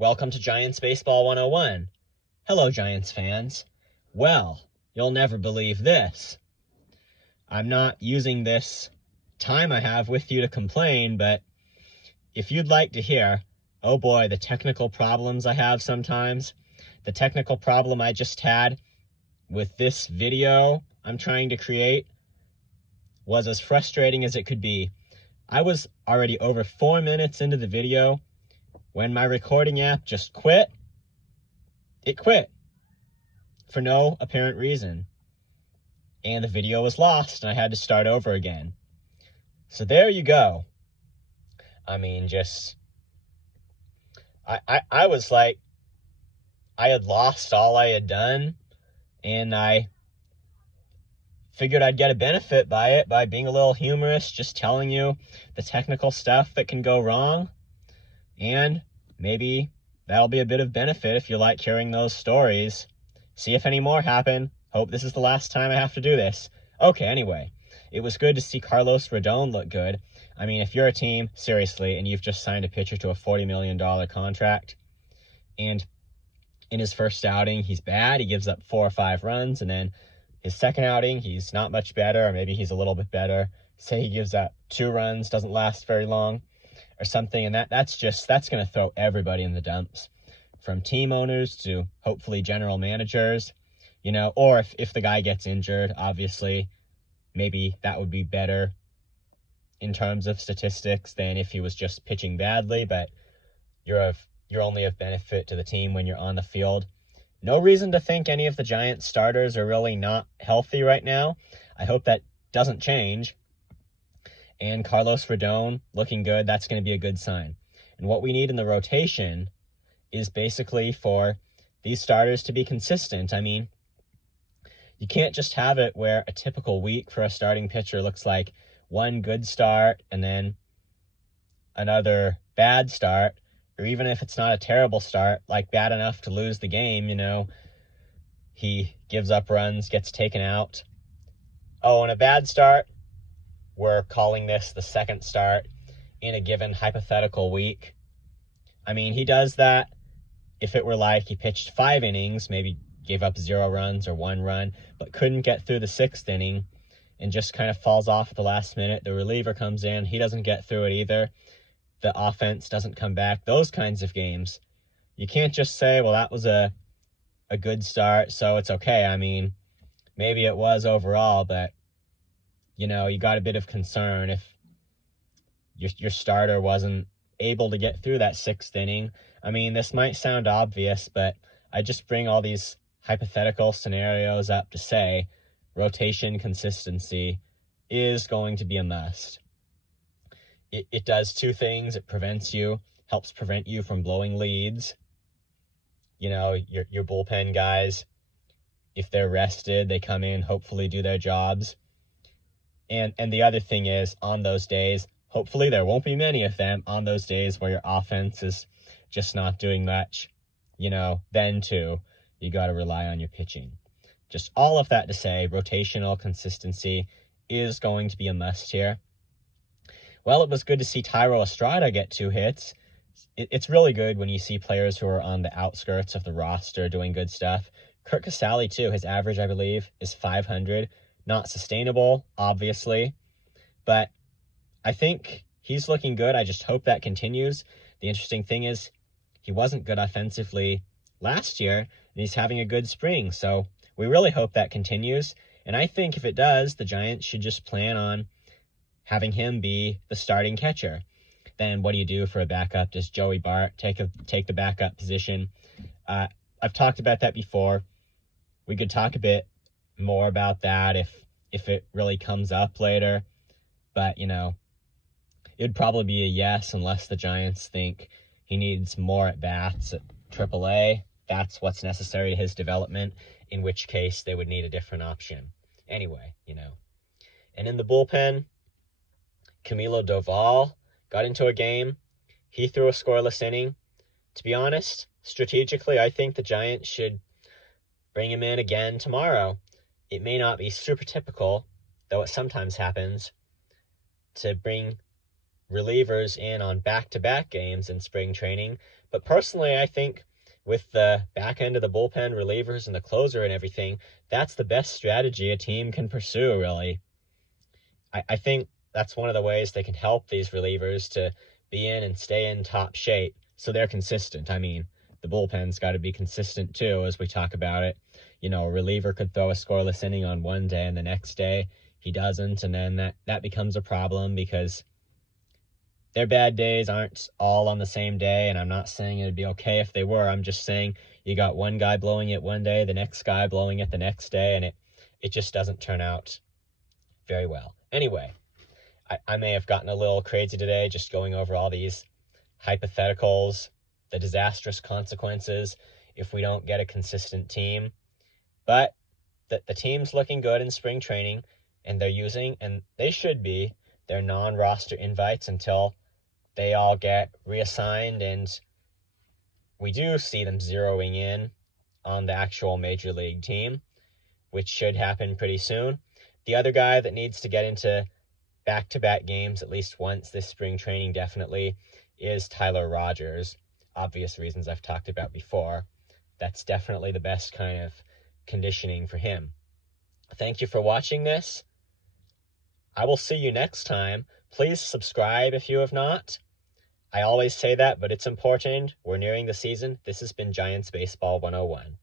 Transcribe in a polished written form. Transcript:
Welcome to Giants Baseball 101. Hello, Giants fans. Well, you'll never believe this. I'm not using this time I have with you to complain, but if you'd like to hear, oh boy, the technical problems I have sometimes, the technical problem I just had with this video I'm trying to create was as frustrating as it could be. I was already over 4 minutes into the video when my recording app just quit. It quit for no apparent reason. And the video was lost and I had to start over again. So there you go. I mean, I was like, I had lost all I had done, and I figured I'd get a benefit by it, by being a little humorous, just telling you the technical stuff that can go wrong. And maybe that'll be a bit of benefit if you like hearing those stories. See if any more happen. Hope this is the last time I have to do this. Okay, anyway, it was good to see Carlos Rodon look good. I mean, if you're a team, seriously, and you've just signed a pitcher to a $40 million contract, and in his first outing, he's bad. He gives up 4 or 5 runs, and then his second outing, he's not much better, or maybe he's a little bit better. Say he gives up 2 runs, doesn't last very long, or something, and that's going to throw everybody in the dumps, from team owners to hopefully general managers, or if the guy gets injured, obviously, maybe that would be better in terms of statistics than if he was just pitching badly, but you're only of benefit to the team when you're on the field. No reason to think any of the Giants starters are really not healthy right now. I hope that doesn't change. And Carlos Rodon looking good, that's going to be a good sign. And what we need in the rotation is basically for these starters to be consistent. I mean, you can't just have it where a typical week for a starting pitcher looks like one good start and then another bad start, or even if it's not a terrible start, like bad enough to lose the game, he gives up runs, gets taken out. Oh, and a bad start, we're calling this the second start in a given hypothetical week. I mean, he does that if it were like he pitched 5 innings, maybe gave up 0 runs or 1 run, but couldn't get through the 6th inning and just kind of falls off at the last minute. The reliever comes in, he doesn't get through it either. The offense doesn't come back. Those kinds of games, you can't just say, well, that was a good start, so it's okay. I mean, maybe it was overall, but you got a bit of concern if your starter wasn't able to get through that 6th inning. I mean, this might sound obvious, but I just bring all these hypothetical scenarios up to say rotation consistency is going to be a must. It does 2 things. It helps prevent you from blowing leads. Your bullpen guys, if they're rested, they come in, hopefully do their jobs. And the other thing is, on those days, hopefully there won't be many of them, on those days where your offense is just not doing much, then too, you got to rely on your pitching. Just all of that to say, rotational consistency is going to be a must here. Well, it was good to see Thairo Estrada get 2 hits. It's really good when you see players who are on the outskirts of the roster doing good stuff. Curt Casali, too, his average, I believe, is 500. Not sustainable, obviously, but I think he's looking good. I just hope that continues. The interesting thing is he wasn't good offensively last year, and he's having a good spring, so we really hope that continues. And I think if it does, the Giants should just plan on having him be the starting catcher. Then what do you do for a backup? Does Joey Bart take the backup position? I've talked about that before. We could talk a bit more about that if it really comes up later. But, it'd probably be a yes unless the Giants think he needs more at-bats at AAA. That's what's necessary to his development, in which case they would need a different option. Anyway, And in the bullpen, Camilo Doval got into a game. He threw a scoreless inning. To be honest, strategically, I think the Giants should bring him in again tomorrow. It may not be super typical, though it sometimes happens, to bring relievers in on back-to-back games in spring training. But personally, I think with the back end of the bullpen relievers and the closer and everything, that's the best strategy a team can pursue, really. I think that's one of the ways they can help these relievers to be in and stay in top shape so they're consistent. I mean, the bullpen's got to be consistent too, as we talk about it. You know, a reliever could throw a scoreless inning on one day and the next day he doesn't, and then that becomes a problem because their bad days aren't all on the same day, and I'm not saying it'd be okay if they were. I'm just saying you got one guy blowing it one day, the next guy blowing it the next day, and it just doesn't turn out very well. Anyway, I may have gotten a little crazy today just going over all these hypotheticals, the disastrous consequences if we don't get a consistent team. But the team's looking good in spring training, and they're using, and they should be, their non-roster invites until they all get reassigned and we do see them zeroing in on the actual major league team, which should happen pretty soon. The other guy that needs to get into back-to-back games at least once this spring training definitely is Tyler Rogers. Obvious reasons I've talked about before. That's definitely the best kind of conditioning for him. Thank you for watching this. I will see you next time. Please subscribe if you have not. I always say that, but it's important. We're nearing the season. This has been Giants Baseball 101.